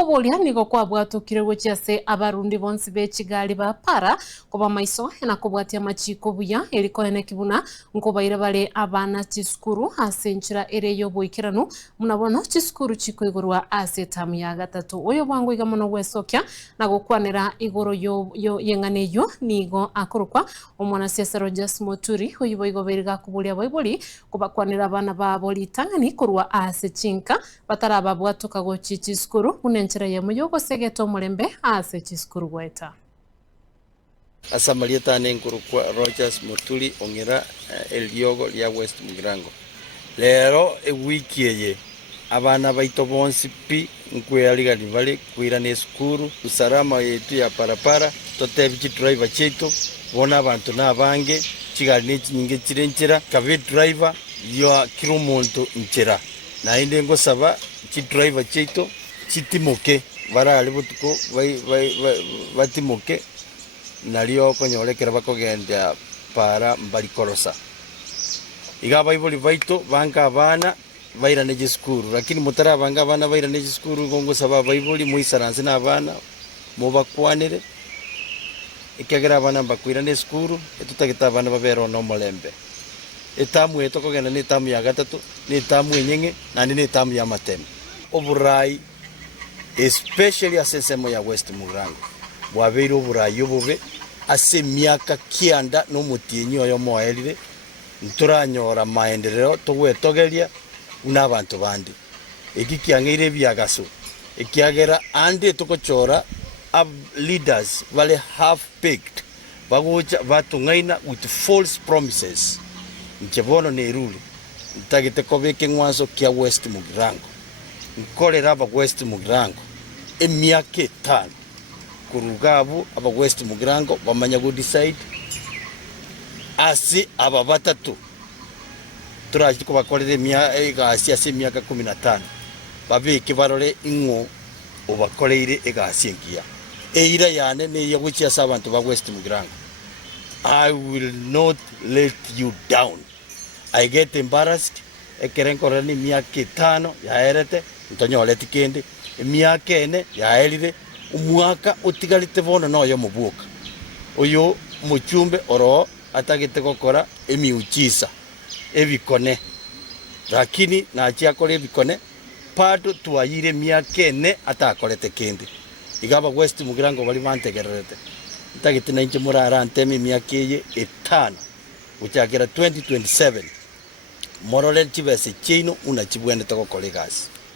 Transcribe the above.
Obolia nigo kwabwatukire gochiase abarundi bonsi bechigali ba para koba maiso na kubwatia machiko buya elikorene kibuna nkobaire bale abana chiskuru ase nchira ere yoboikiranu munabono chiskuru chiko igorwa ase tamu ya gatatu oyo bwangu igamono gwesokya na gokwanira igoro yo yengane yo nigo akorokwa omwana siasa Rogers Moturi oyo boigoberga kubulia boiboli kubakwanira abana ba boli tangani korwa ase chinka bataraba bwatuka gochi chiskuru unenchira ye muyogo segeto mulembe ase chiskuru gweta Asamalia tane nkurukwa Rogers Moturi ongira eliogo lya West Mugirango lero wiki ye abana baito bonsi pi nkweyaligali bali kwirane skuru usalama yetu ya parapara totebichi driver cheto bona abantu nabange chigali n'ekinyinge kirenchera kabe driver yo kirumuntu nchera na inde ngosaba chi driver cheto chitimoke barali butuko batimoke nalio konyolekera bakogenda para mbalikorosa igaba iboli baito banka abana baira neje skuru lakini mutara banga abana baira neje skuru gongo saba baiboli muisaranse na abana mubakwanire ikagera abana bakwira ne skuru etutagita abana babero no molembe etamu etokogenda ne tamu ya gatatu ne tamu enyenge na ne tamu ya mateme oburai especially asesemo ya West Mugirango bwabeire oburai obube ase miaka kianda no mutienyi oyo moelire nturanyora maendeleo togwetogeria una abantu bandi ekikiangeire byagaso ekiagera ande tokochora leaders vale half baked bagocha batungaina with false promises nchebono ne rule ntagite kobeke ngwaso kia West Mugirango nkolera aba West Mugirango emiaka 5 kurugabu aba West Mugirango bamanya go decide asi aba batatu turaje ko bakorere egasi ase miaka 15 babike barore ingo obakoreire egasi engia eira yane ne yaguchia sabantu ba West Mugirango. I will not let you down. I get embarrassed ekerenkorani miaka 5 yaerete ntonyole tikende miaka ene yaerire umwaka utigalite bono noyo mubuka oyo muchumbe oro atagite gokora emiuchisa ebikone lakini nachia kore ebikone pado tuayire miaka ene atakorete kende igaba West Mugirango bali bantegererete itagite na inche murara antemi miaka ye 5 uchakira 2027 morole chibese chino una chibwende toko kolegasi